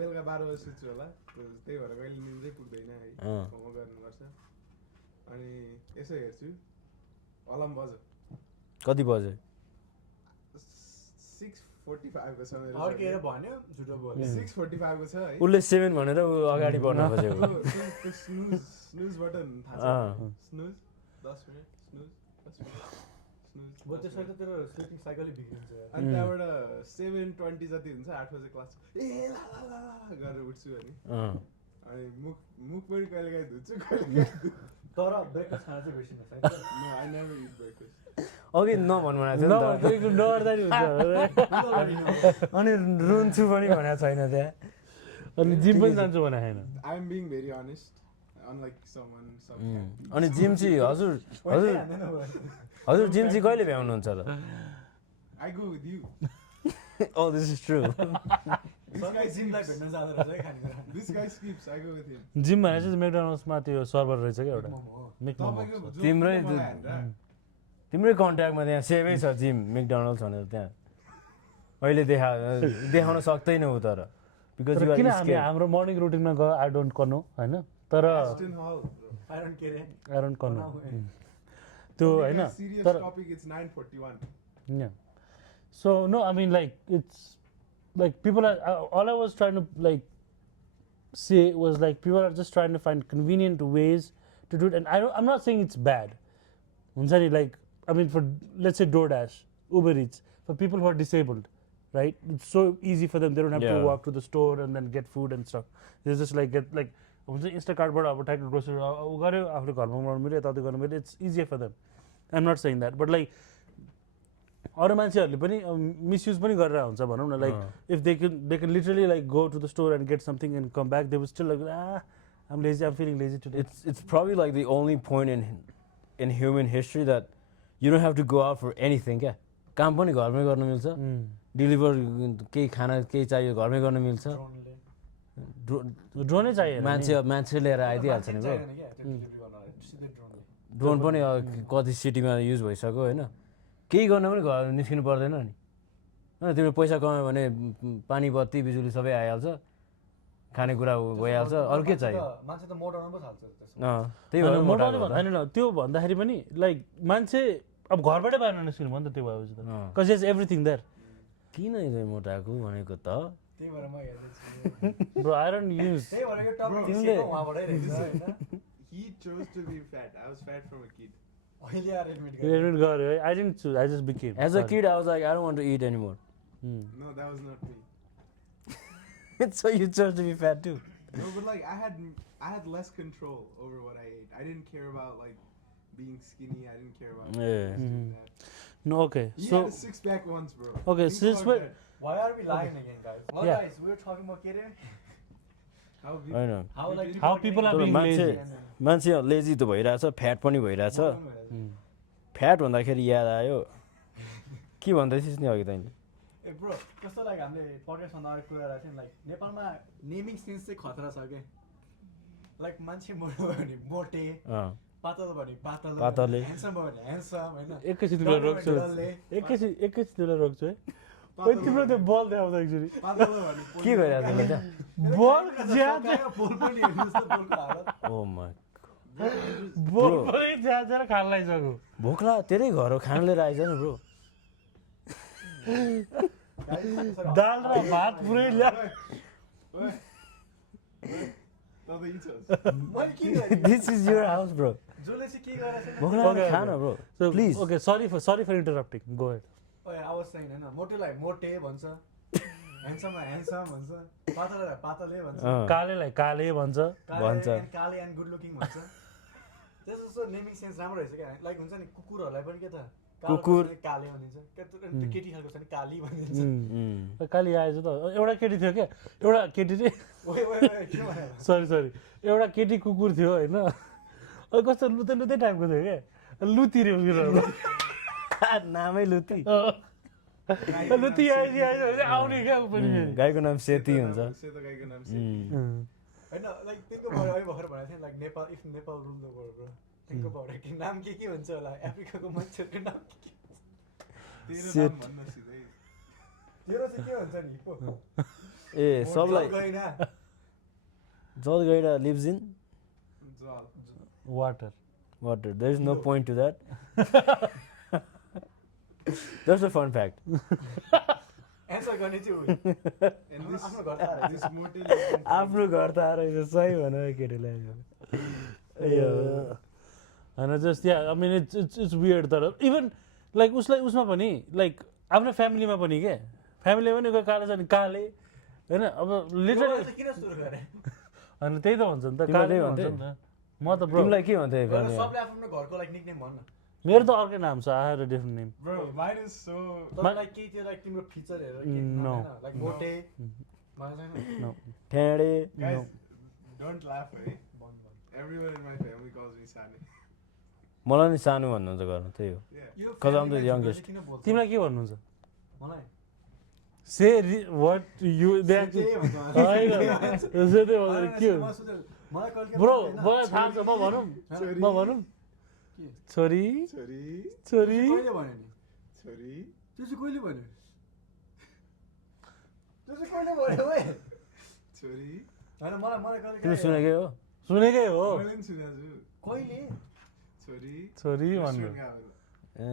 बेलुका 12 बजी सुत्छु होला त्यही भएर कहिले निन्द्रै पुग्दैन है अँ। होमवर्क गर्नुपर्छ अनि यसो हेर्छु अलार्म बज्यो कति बज्यो 6:45 को छ मेरो अड्केर भन्यो झुटो बोल्यो 6:45 को छ है उसले 7 भनेर ऊ अगाडि बढ्न खोजेको स्नुज बटन थाहा छ snooze 10 minute snooze 10 minute snooze वो त्यसरी त तेरो स्लिपिङ साइकलै बिग्रिन्छ अनि त्यहाँबाट 7:20 जति हुन्छ 8 बजे क्लास ए ला ला ला ला गरेर उठ्छु अनि अनि मुख पनि कहिलेकाहीँ धुन्छु कहिलेकाहीँ तर ब्रेकफास्ट खाना चाहिँ बिर्सिनु छैन no I never eat breakfast अघि नभन्नु भनेको थियो नि नगर्दा नि हुन्छ त अनि रुन्छु पनि भनेको छैन त्यहाँ अनि जिम पनि जान्छु भने होइन I am being very honest unlike someone some अनि जिम चाहिँ हजुर हजुर हजुर जिम चाहिँ कहिले भ्याउनुहुन्छ त I go with you Oh, this is true. सबै जिमलाई भेट्न जाँदो रहेछ है खानेकुरा this guy skips I go with him gym भने चाहिँ मेकडोनल्ड्समा त्यो सर्भर रहेछ क्या एउटा मिक तपाईको मोमो तिम्रै कन्ट्याक्टमा त्यहाँ सेभै छ जिम मेकडोनल्ड्स भनेर त्यहाँ अहिले देखाउन सक्दैन ऊ तर बिकज तर किन हामी हाम्रो मर्निङ रुटिनमा गयो आई डोन्ट कर्नु होइन तर Aston Hall आइरन के रे आई डोन्ट कर्नु त्यो होइन serious तर topic it's 9:41 yeah so no I mean like it's like people are all I was trying to like say was like people are just trying to find convenient ways to do it and I'm not saying it's bad हुन्छ नि like I mean for let's say DoorDash Uber Eats for people who are disabled right it's so easy for them they don't have to Yeah. walk to the store and then get food and stuff they just like get like हुन्छ Instacartबाट अब ठ्याक्क grocery गऱ्यो आफूले घरमा बनाउनु मिल्यो यताउति गर्नु मिल्यो it's easier for them I'm not saying that but like अरू मान्छेहरूले पनि मिसयुज पनि गरेर हुन्छ भनौँ न like if they can literally like go to the store and get something and come back they would still like I'm lazy I'm feeling lazy today It's probably like the only point in human history that you don't have to go out for anything क्या काम पनि घरमै गर्न मिल्छ deliver केही खाना केही चाहियो घरमै गर्न मिल्छ ड्रोनै चाहिएन मान्छे लिएर आइदिइहाल्छ नि ब्रो ड्रोन पनि कति सिटीमा युज भइसक्यो होइन केही गर्न पनि घर निस्किनु पर्दैन नि होइन तिम्रो पैसा कमायो भने पानी बत्ती बिजुली सबै आइहाल्छ खानेकुरा भइहाल्छ अरू के चाहियो मान्छे त मोटाउन पो थाल्छ त्यही भएर मोटाउने होइन त्यो भन्दाखेरि पनि लाइक मान्छे अब घरबाटै बाहिर निस्किनु भयो नि त त्यो भएपछि त कज इज एभ्रिथिङ देयर किन यो मोटाएको भनेको त त्यही भएर म हेर्दैछु ब्रो आई डोन्ट युज त्यही भएर यो टपिक तिमीले- सिक्नु उहाँबाटै रहेछ हैन he chose to be fat I was fat from a kid अहिले आएर एडमिट एडमिट गऱ्यो है I didn't choose I just became As a kid, I was like, I don't want to eat anymore. no that was not me So you chose to be fat too. no but like I had less control over what I ate I didn't care about like being skinny I didn't care about Yeah. this, that. No, okay. He So had a six-pack once, bro. Okay, Think since about we're- that. Why are we lying again guys? Well Yeah. guys, we were talking about के रे How I know. how like How people are तर being मान्छे lazy. मान्छे lazy त भइरहेछ fat पनि भइरहेछ fat भन्दाखेरि याद आयो के भन्दैथिस् नि अघि तैँले ए ब्रो कस्तो लाग्यो हामीले पडकास्टमा अगाडि कुरा राखेको थियौँ लाइक नेपालमा नेमिङ सेन्स चाहिँ खतरा छ के लाइक मान्छे मोटो भयो भने मोटे अँ पातलो भयो भने पातलो पातले। ह्यान्डसम भयो भने ह्यान्डसम होइन एकैछिन तिमीलाई रोक्छु एकैछिन तिमीलाई रोक्छु है ओइ तिम्रो त्यो बल देखाउँदा एक्चुली पातलो भने के गरिरहेको थिएँ त्यहाँ बल ज्यादा बोल पनि हेर्नुहोस् त बोलको हालत ओ माई बल पनि ज्यादा खान लागिसक्यो भोक ला तेरै घर हो खाना लिएर आइज न ब्रो दाल र भात पुरै ल्या ओए तपाईँ इच्छा मैले के गरेँ this is your house bro जसले चाहिँ के गरेछ भोक Okay, लागेर खान bro So, please okay, sorry for interrupting. Go ahead. आवाज चाहिँ होइन मोटेलाई मोटे भन्छ ह्यान्डसम भन्छ पातललाई पातले भन्छ कालेलाई काले भन्छ भन्छ। काले एन्ड गुड लुकिङ भन्छ त्यस्तो जस्तो नेमिङ सेन्स राम्रो रहेछ क्या लाइक हुन्छ नि कुकुरहरूलाई पनि के त कालो कुकुर। खोर्सानी काले भनिन्छ त्यो केटी खालको छ नि काली भनिन्छ काली आएछ त एउटा केटी थियो क्या एउटा केटी चाहिँ ओए ओए ओए के भन्यो सरी एउटा केटी कुकुर थियो होइन कस्तो लुते लुते टाइपको थियो क्या लुती रे उनीहरू नामै लुती। लुती आएछ आउने क्या ऊ पनि गाईको नाम सेती हुन्छ। सेतो गाईको नाम होइन लाइक तिनको भयो अहिले भर्खर भनेको थिएँ like Nepal if Nepal rule the world bro तिनको भयो कि नाम के हुन्छ होला अफ्रिकाको मान्छेहरूको नाम के तेरो नाम भन्न सिधै तेरो चाहिँ के हुन्छ नि हिप्पो ए सबलाई गइना जल गैडा लिभ्स इन जल water water there is no point to that just a fun fact. Answer गर्ने चाहिँ ऊ And आफ्नो घर त आएर this motel आफ्नो घर त आएर सही भन केटीलाई होइन just yeah I mean it's weird तर इभन लाइक उसमा पनि लाइक आफ्नो फ्यामिलीमा पनि क्या फ्यामिलीमा पनि कोही कालो छ नि काले होइन अब लिटरली किन सुरु गरे होइन त्यही त भन्छ नि त तिमीलाई काले त्यही भन्छ भन्थ्यो? नि त म त ब्रो तिमीलाई के भन्थ्यो सबले आफ्नो घरको लाइक निकनेम भन्न मेरो त अर्कै नाम छ I have a different name bro mine is so तर लाइक केही त्यो लाइक तिम्रो फिचर हेरेर के No. लाइक मोटे मलाई छैन ठ्याडे guys don't laugh eh everyone in my family calls me Sani मलाई नि सानो भन्नुहुन्छ घरमा त्यही हो। yeah यो Cause I'm the family youngest. किन बोल्छ तिमीलाई के भन्नुहुन्छ मलाई से वाट यु दे त्यही भन्छ मलाई। होइन से त्यही भन्दा के हो मलाई सोचेर मलाई कहिले ब्रो मलाई थाहा छ म भनौँ म भनौँ छोरी chori छोरी कहिले भन्यो नि chori त्यो चाहिँ कहिले भन्यो त्यो चाहिँ कहिले भन्यो ओए chori होइन मलाई कहिले तिमी सुनेकै हो? सुनेकै हो मैले नि सुनेको छु कहिले chori छोरी भन्नु restaurant गएको बेला। ए,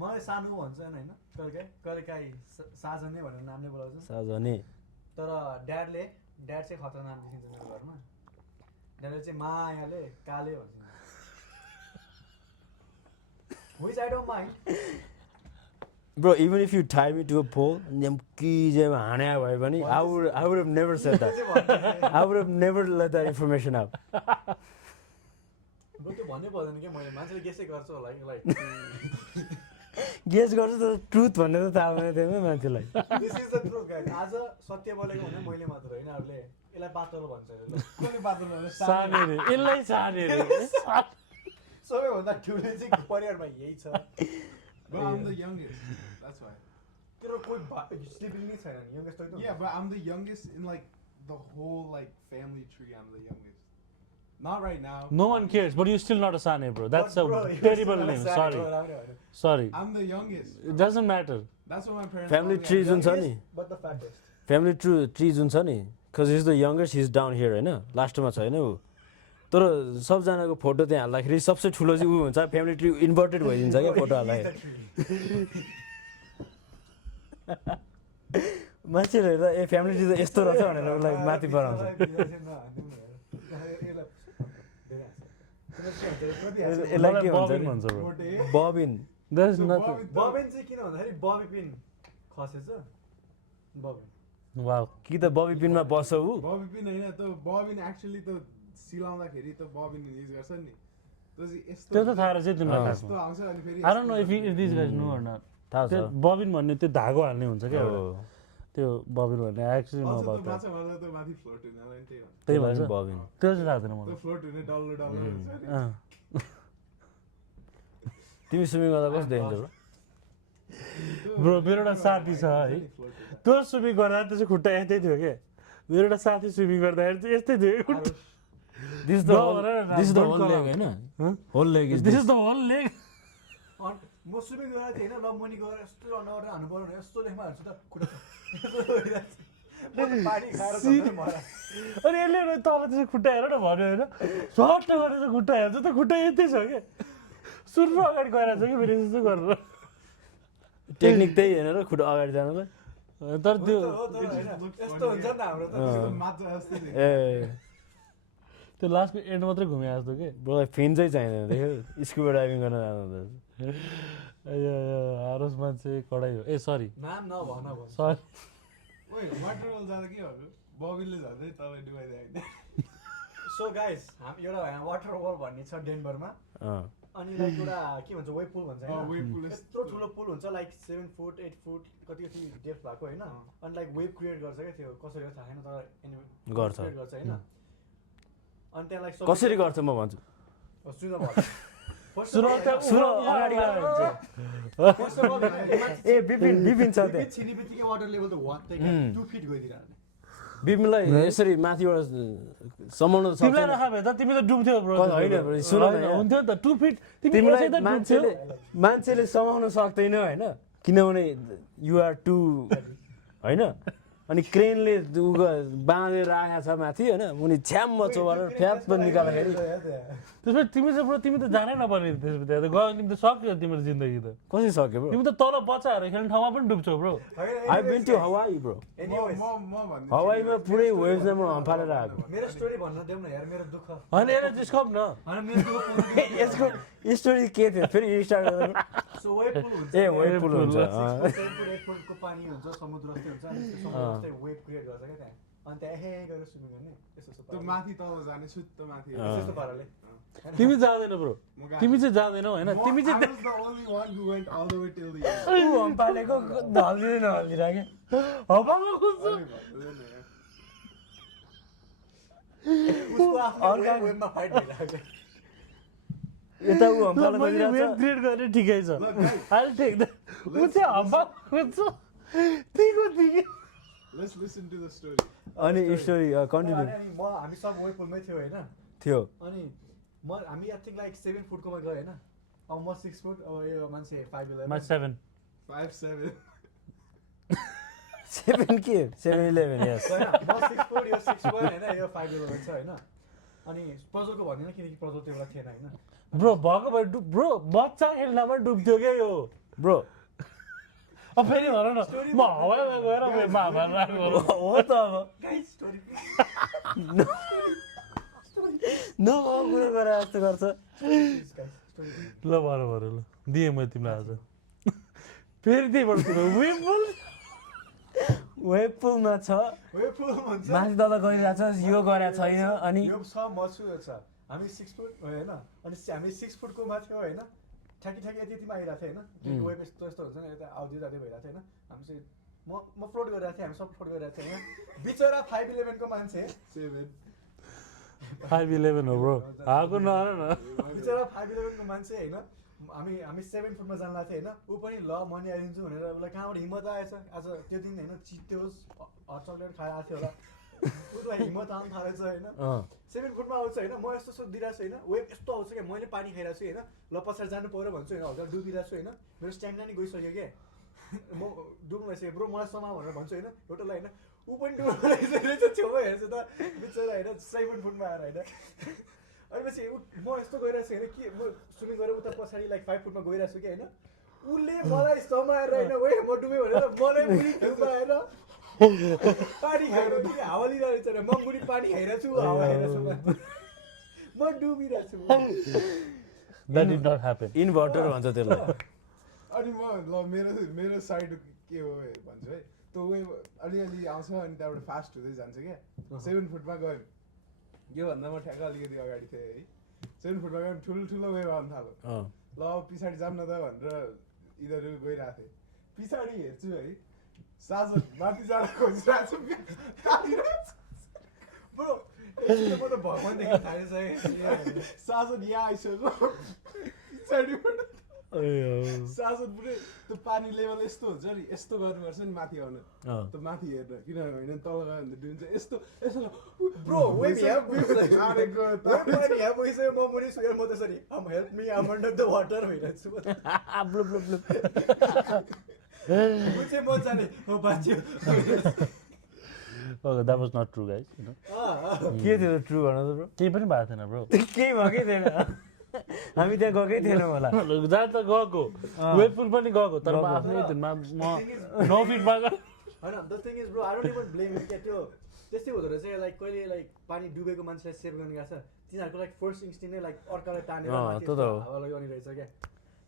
मलाई सानो भन्छ होइन कहिले काहीँ साजन नै भनेर नामले बोलाउँछ साजनी तर ड्याड चाहिँ खतरा नाम देखिन्छ मेरो घरमा ड्याडले चाहिँ मायाले काले भन्छ Which I don't mind. Bro, even if you tie me to a pole, हाने भए पनि I would have never said that. I would have never let that information out. बरु त्यो भन्नै पर्दैन क्या मैले मान्छेले गेसै गर्छ होला लाइक गेस गर्छु त ट्रुथ भन्ने त थाहा भएन थिएन मान्छेलाई। This is the truth guys आज सत्य बोलेको भने मैले मात्र होइन अरूले यसलाई पातलो भन्छ अरे ल कसले बाथरुम भन्दा साने रे यसलाई साने रे सबैभन्दा ठुलो चाहिँ परिवारमा यही छ but I'm the youngest that's why तेरो कोही सिब्लिङ नै छैन नि यङ्गेस्ट होइन yeah but I'm the youngest in like the whole like family tree I'm the youngest not right now No one cares, but you're still not a Sane, bro. That's a terrible name. Sorry. I'm the youngest It doesn't matter. that's what my parents Family call me. tree I'm जुन छ नि but the फ्याक्टेस्ट family tree जुन छ नि because is the youngest his down here होइन लास्टमा छ होइन ऊ तर सबजनाको फोटो त्यहाँ हाल्दाखेरि सबसे ठुलो चाहिँ ऊ हुन्छ फ्यामिली ट्री इन्भर्टेड भइदिन्छ क्या फोटो हाल्दाखेरि मान्छेहरू हेर्दा ए फ्यामिली ट्री त यस्तो रहेछ भनेर उसलाई माथि बढाउँछ यसलाई के Bobby भन्छ भन्छ, bro. Mote. बबिन There's So nothing. Bobby- बबिन चाहिँ किन भन्दाखेरि बबी पिन खसेछ बबिन Wow. कि त बबी पिनमा बस्छ ऊ Bobby pin होइन त बबिन एक्चुअली त सिलाउँदाखेरि त बबिन युज गर्छ नि त्यो चाहिँ यस्तो त्यो त थाहा रहेछ तिमीलाई अँ। यस्तो खासमा आउँछ अनि फेरि I don't know if these guys know or not. थाहा छ त्यो बबिन भन्ने त्यो धागो हाल्ने हुन्छ क्या एउटा। हो। त्यो बबिन भन्ने एक्चुअली नो Also अबाउट त्यो द्याट माछा मार्दा त माथि फ्लोट हुने होला नि त्यही हो त्यही भन्छ भन्छ बबिन त्यो चाहिँ थाहा छैन त्यो मलाई फ्लोट हुने डल्लो डल्लो हुन्छ नि अँ। तिमी स्विमिङ गर्दा कस्तो देखिन्छ ब्रो Bro, मेरो एउटा साथी छ है त्यो स्विमिङ गर्दा त्यसको खुट्टा यस्तै थियो क्या मेरो एउटा साथी स्विमिङ गर्दाखेरि चाहिँ यस्तै थियो खुट्टा this the No, whole no, no, this the don't whole call leg out. हैन Huh? Whole leg is this is the whole leg म स्विमिङ गरेको थिएँ होइन ल मुनि गएर यस्तो अनवर हानु पर्यो भने यस्तो लेखमा हाल्छु त खुट्टा पानी खाएर झन् मरा अनि यसले तल त्यसको खुट्टा हेर न भन्यो होइन सट्ट गरेर चाहिँ खुट्टा हेर्छ त खुट्टा यतै छ क्या सुरु अगाडि गइरहेको छ कि फेरि यस्तो गरेर टेक्निक त्यही हैन र खुट्टा अगाडि जानुलाई तर त्यो हो त होइन यस्तो हुन्छ नि त हाम्रो त मात्र जस्तै देखिन्छ। ए त्यो लास्टको एन्ड मात्रै घुमे जस्तो के ब्रोलाई फिन चाहिँ चाहिँदैन देख्यो स्कुबा डाइभिङ गर्न जानुहुँदैछ आरोस मान्छे कडाइ हो ए सरी नाम नभन भन्छ सरी ओइ वाटरफल जाँदा के भयो बबिलले झर्दै तल डुबाइदियो होइन सो गाइस एउटा वाटरफल भन्ने छ डेनभरमा अनि लाइक एउटा के भन्छ वेभ पुल भन्छ हैन वेभ पुल यत्रो ठुलो पुल हुन्छ लाइक 7 फुट 8 फुट कति कति डेप्थ भएको हैन अनि लाइक वेभ क्रिएट गर्छ के त्यो कसरी हो थाहा छैन तर एनिमे गर्छ हैन अनि त्यहाँ लाइक कसरी गर्छ म भन्छु सुन भयो सुन अगाडि ए बिपिन छ त्यहाँ छिनी बित्तिकै वाटर लेभल त वात्तै 2 फिट गइदिरहेको बिपिनलाई यसरी माथिबाट समाउनु त तिमीलाई सक्दैन नखा भए त तिमी त डुब्थ्यौ ब्रो होइन सुन न यहाँ। हुन्थ्यो नि त 2 फिट तिमीलाई मान्छेले समाउन सक्दैन होइन किनभने युआर टु होइन अनि क्रेनले बाँधेर राखेको छ माथि होइन मुनि छ्याम चोबार फ्याप निकाल्दाखेरि त्यसपछि तिमी चाहिँ ब्रो तिमी त जानै नपर्ने त्यसपछि त्यहाँ त गयो तिमी त सक्यो तिम्रो जिन्दगी त कसरी सक्यो ब्रो तिमी त तल बच्चाहरू खेल्ने ठाउँमा पनि डुब्छौ ब्रो आई बिन टु हवाई ब्रो म भन्दै हवाईमा पुरै वेभ्समा म हम्फालेर आएको मेरो स्टोरी भन्न देऊ न यार मेरो दुःख होइन हेर जिस्कम न हैन मेरो दुःख यसको स्टोरी के थियो फेरि स्टार्ट गर्दा सो वेभ पुल हुन्छ ए वेभ पुल हुन्छ 6 फुटको पानी हुन्छ समुद्र जस्तै हुन्छ अनि त्यो समुद्र जस्तै वेभ क्रिएट गर्छ क्या त्यहाँ अनि त्यहाँ हे गरेर स्विमिङ गर्ने यस्तो त्यो माथि तल जाने सुत्त माथि त्यस्तो पाराले तिमी जाँदैन ब्रो तिमी चाहिँ जाँदैनौ होइन तिमी चाहिँ I was the only one who went all the way till the end. ऊ हम्फालेको ढल्दिँदै नहल्दिरहेको हवामा कुद्छ उसको आफ्नो वेभमा फाइट भइरहेको यता ऊ हम्फाले मैले गइरहेको वेभ क्रिएट गर्ने ठिकै छ आई टेक द उ चाहिँ हवा कुद्छ तिको तिमी Let's listen to the story. अनि स्टोरी कन्टिन्यू अनि म हामी सब वेभ पुलमै थियो हैन थियो अनि हामी आई थिंक लाइक 7 फुटकोमा गयो हैन अब म 6 फुट अब यो मान्छे 5'11 मा 7 5'7". 7 के 7-11 यस हैन म 6 फुट यो 6'1 हैन यो 5'11 छ हैन अनि प्रजलको भन्दिनँ किनकि प्रजल त्यो बेला थिएन हैन ब्रो भएको भए ब्रो बच्चा खेल्नमा डुब्थ्यो क्या यो ब्रो अब फेरि भन न म हवाईमा गएर वेभमा हावा राखेको हो त अब गाइस स्टोरी नभएको कुरा गरेर जस्तो गर्छ ल भन भन ल दिएँ मैले तिमीलाई आज फेरि त्यहीबाट सुरु वेभ पुल वेभ पुलमा छ वेभ पुल भन्छ माथि तल गइरहेको छ यो गरेको छैन अनि यो छ मछु छ हामी 6 फुट हैन अनि हामी 6 फुटको मा थियो हैन ठ्याकी यति यतिमा आइरहेको थियो हैन वेभ यस्तो यस्तो हुन्छ नि यता आउँदै जाँदै भइरहेको थियो हैन हामी चाहिँ म फ्लोट गरिरहेको थिएँ हामी सब फ्लोट गरिरहेको थियौँ हैन बिचरा 5'11 को मान्छे 7. 5'11 हो ब्रो आएको नआन न बिचरा 5'11 को मान्छे हैन हामी 7 फुटमा जान लाग्थ्यो हैन ऊ पनि ल मनी आइदिन्छु भनेर उसलाई कहाँबाट हिम्मत आएछ आज त्यो दिन हैन चित्योस् हट चक्लेट खाएर आएको थियो होला उसलाई हिम्मत आउनु थालेछ हैन 7 फुटमा आउँछ हैन म यस्तो यस्तो दिइरहेको छु हैन वेभ यस्तो आउँछ क्या मैले पानी खाइरहेको छु हैन ल पछाडि जानु पर्यो भन्छु हैन हल्का डुबिरहेको छु हैन मेरो स्ट्यामिना नि गइसक्यो क्या म डुब्नु भइसक्यो ब्रो मलाई समा भनेर भन्छु हैन एउटालाई हैन ऊ पनि डुब्नु भइसकेको छेउमा हेर्छु त बिचरा हैन 7 फुटमा आएर हैन अनि पछि म यस्तो गइरहेको छु हैन के म स्विमिङ गरेर उता पछाडि लाइक 5 फुटमा गइरहेको छु कि हैन उसले मलाई समाएर हैन ओए म डुबे भनेर मलाई मुनि डुबाएर पानी खाएर कि हावा लिइरहेको छ म मुनि पानी खाइरहेको छु हावा खाइरहेको छु म डुबिरहेको छु that did not happen inverter भन्छ त्यसलाई अनि म मेरो साइड के हो भन्छु है त्यो वेभ अलिअलि आउँछ अनि त्यहाँबाट फास्ट हुँदै जान्छ क्या 7 फुटमा गयो योभन्दा म ठ्याक्क अलिकति अगाडि थिएँ है 7 फुटमा गयो ठुलो वेभ आउनु थाल्यो ल पछाडि जाऊँ न त भनेर यिनीहरू गइरहेको थिएँ पछाडि हेर्छु है साजन माथि जान खोजिरहेको छु ब्रो म त भगवान देख्न थालेछ साजन यहाँ आइसक्यो पछाडिबाट साजन पुरै त्यो पानी लेभल यस्तो हुन्छ नि यस्तो गर्नुपर्छ नि माथि आउन त्यो माथि हेर्न किनभने तल गयो भने डुब्छ यस्तो यस्तो ब्रो वेभ यहाँ पुगिसक्यो म मुनि छु म त्यसरी help me I'm under the water भइरहेको छु ब्लुप ब्लुप ब्लुप ऊ चाहिँ म जाने म बाँच्यो Okay, that was not true, guys. You know? के थियो ट्रु भन त ब्रो केही पनि भएको थिएन ब्रो केही भएकै थिएन हामी त्यहाँ गएकै थिएनौँ होला जहाँ त गएको वेभ पुल पनि गएको तर म आफ्नै दिनमा म 9 फिटमा गएको होइन the thing is bro I don't even blame क्या त्यो त्यस्तै हुँदो रहेछ लाइक कहिले लाइक पानी डुबेको मान्छेलाई सेभ गर्न गएको छ तिनीहरूको लाइक फर्स्ट इन्स्टिङ नै लाइक अर्कालाई तानेर माथि हावा लगाउने रहेछ क्या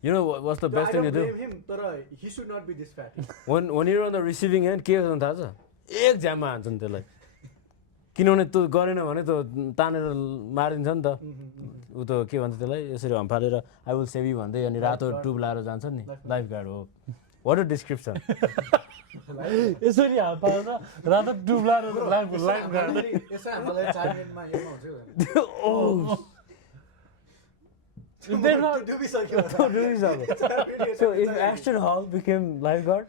You know what's the best thing to do? him, तर he should not be this fat. When you're on the receiving end, के हुन्छ थाहा छ एक झ्याममा हान्छन् त्यसलाई किनभने त्यो गरेन भने त तानेर मारिन्छ नि त ऊ त के भन्छ त्यसलाई यसरी हम्फालेर आई विल सेभ यु भन्दै अनि रातो ट्युब लाएर जान्छ नि लाइफ गार्ड हो वाट अ डिस्क्रिप्सन यसरी हाल्छ रातो ट्युब लाएर लाइफ गार्ड यसै हामीलाई 4 मिनेटमा योमा हुन्छ Oh. They're not. डुबिसक्यो So if Ashton Hall became lifeguard,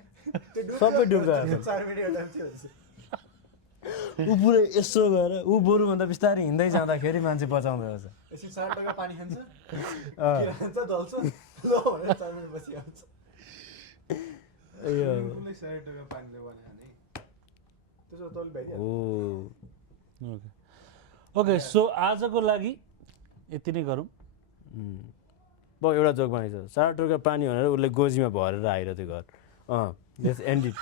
सबै डुब्दा 4 मिनेट टाइम थियो भने ऊ पुरै यसो गएर ऊ बरुभन्दा बिस्तारै हिँड्दै जाँदाखेरि मान्छे बचाउँदै रहेछ यसरी 4 टका पानी खान्छ किरान्छ दल्छ लो भनेर 4 मिनेट पछि आउँछ कुनै 100 टका पानीले बनाने त्यसो तल भइदियो ओ ओके सो आजको लागि यति नै गरौँ अब एउटा जोक बनाइछ 4 टका पानी भनेर उसले गोजीमा भरेर आएर त्यो घर लेट्स एन्ड इट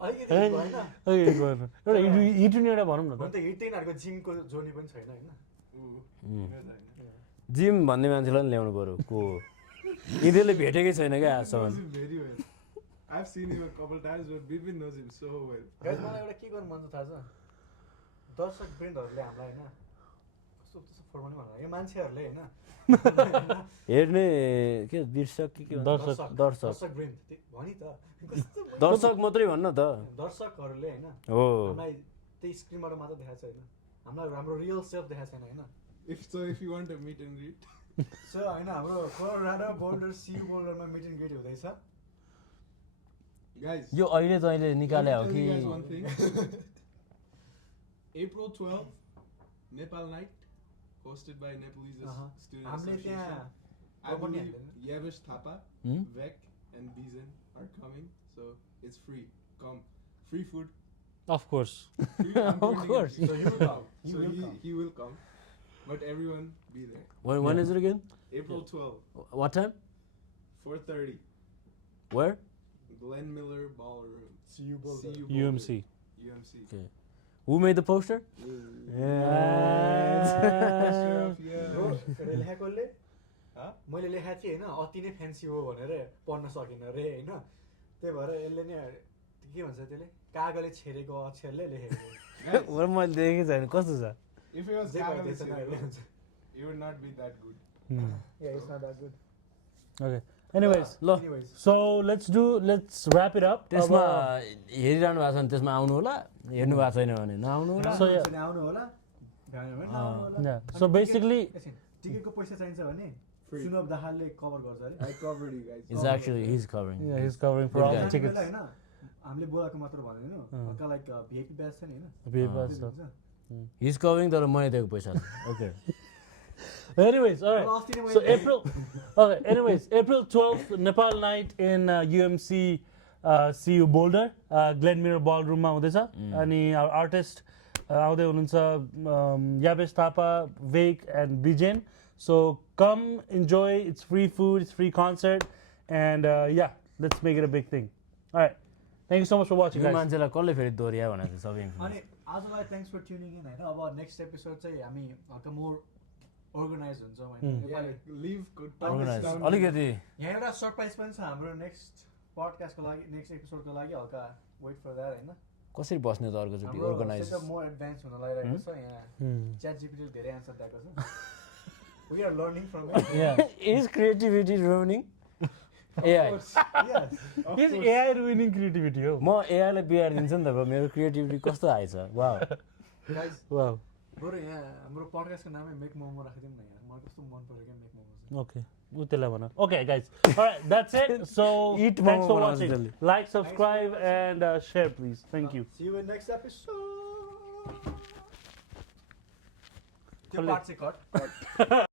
अलिकति भएन एउटा हिटुन एउटा भनौँ न हुन त हिटिनहरुको जिमको जोनी पनि छैन हैन जिम भन्ने मान्छेलाई नि ल्याउनु पर्यो को यिनीहरूले भेटेकै छैन क्या आजसम्म very well. I've seen him a couple times, but Bipin knows him so well. Guys मलाई एउटा के गर्नु मन छ थाहा छ दर्शक वृन्दहरुले हामीलाई हैन कस्तो कस्तो फर्माउने भन्नु यो मान्छेहरुले हैन हेर्ने के दर्शक के दर्शक दर्शक वृन्द भनि त कस्तो दर्शक मात्रै भन्न त दर्शकहरुले हैन हो हामीलाई त्यही स्क्रिनबाट मात्र देखाएको छैन हामीलाई हाम्रो रियल सेल्फ देखाएको छैन हैन If you want a meet and greet, so हैन हाम्रो कोलोराडो बोल्डर सी बोल्डरमा मिट एन्ड ग्रिट हुँदैछ guys. यो अहिले तैँले निकाले हो Let me कि tell you guys one thing. April 12th, Nepal night, hosted by Nepalese Student हामीले Association. त्यहाँ I पनि believe हाल्दैन। Yavesh Thapa, Hmm? Vec, and Bizen are coming, so it's free. Come, free food. Of course Free, I'm Of pointing at course. you. So he will come. So he will come, but everyone be there. when is it again April 12th, what time 4:30, where Glenn Miller Ballroom. CU Boulder. CU UMC UMC. okay who made the poster हो लेखेकोले मैले लेखाएको थिएँ हैन अति नै fancy हो भनेर पढ्न सकिन रे हैन त्यही भएर यसले नै के भन्छ त्यसले कागजले छेरेको अक्षरले लेखेको well मैले देखेकै छैन कस्तो छ If it was जे भयो Kaggle त्यसो Silver, हुन्छ it would not be that good. Yeah, it's not that good. Okay anyways ल Anyways, so let's rap it up त्यसमा हेरिरहनु भएको छ भने त्यसमा आउनु होला हेर्नु भएको छैन भने नआउनु होला So, yeah. आउनु होला भ्याएन भने नआउनु होला सो बेसिकली टिकटको पैसा चाहिन्छ भने Free. सुनब दाहालले कभर गर्छ अरे I covered you guys. It's actually his covering he's covering for all the Good guy. tickets हैन हामीले बोलाएको मात्र भन्दैनौ हल्का लाइक भिआइपी ब्याच छ नि हैन Viva stuff. हिज कभरिङ तर मैले दिएको पैसा ओके Anyways, all right. अस्ति नै So मैले April, okay. Anyways, April 12th, Nepal night in UMC CU Boulder, Glen Mirror Ballroom मा हुँदैछ अनि our artist आउँदै हुनुहुन्छ याबेश Thapa, Vek and Bijen. So come enjoy. It's free food, it's free concert, and yeah, let's make it a big thing. All right. Thank you so much for watching, यो guys. मान्छेलाई कसले फेरि दोहोऱ्या भनेको छ सबै अनि आजलाई थ्याङ्क्स फर ट्युनिङ इन हैन अब नेक्स्ट एपिसोड चाहिँ हामी हल्का मोर अर्गनाइज हुन्छौँ हैन Yeah, Nepali leave good organise down. अलिकति यहाँ एउटा सरप्राइज पनि छ हाम्रो नेक्स्ट पडकास्टको लागि नेक्स्ट एपिसोडको लागि हल्का वेट फर द्याट हैन कसरी बस्ने त अर्कोचोटि हाम्रो अर्गनाइज सेटअप मोर एडभान्स हुन लागिरहेको छ यहाँ च्याट जिपिटीले धेरै आन्सर दिएको छ we are learning from it Yeah. Is creativity ruining AI yes Is AI ruining creativity? Oh. म एआईलाई बिहार दिन्छु नि त अब मेरो क्रिएटिभिटी कस्तो आएछ वाह गाइस Wow. बरु यहाँ हाम्रो पडकास्टको नामै मेक मोमो राखिदिउँ न यार मलाई कस्तो मन पऱ्यो क्या make momo Okay. Utila bana. Okay, guys. All right, that's it. So Eat thanks for momo watching. banana. Like, subscribe, and share, please. Thank you. See you in next episode. त्यो पार्ट चाहिँ cut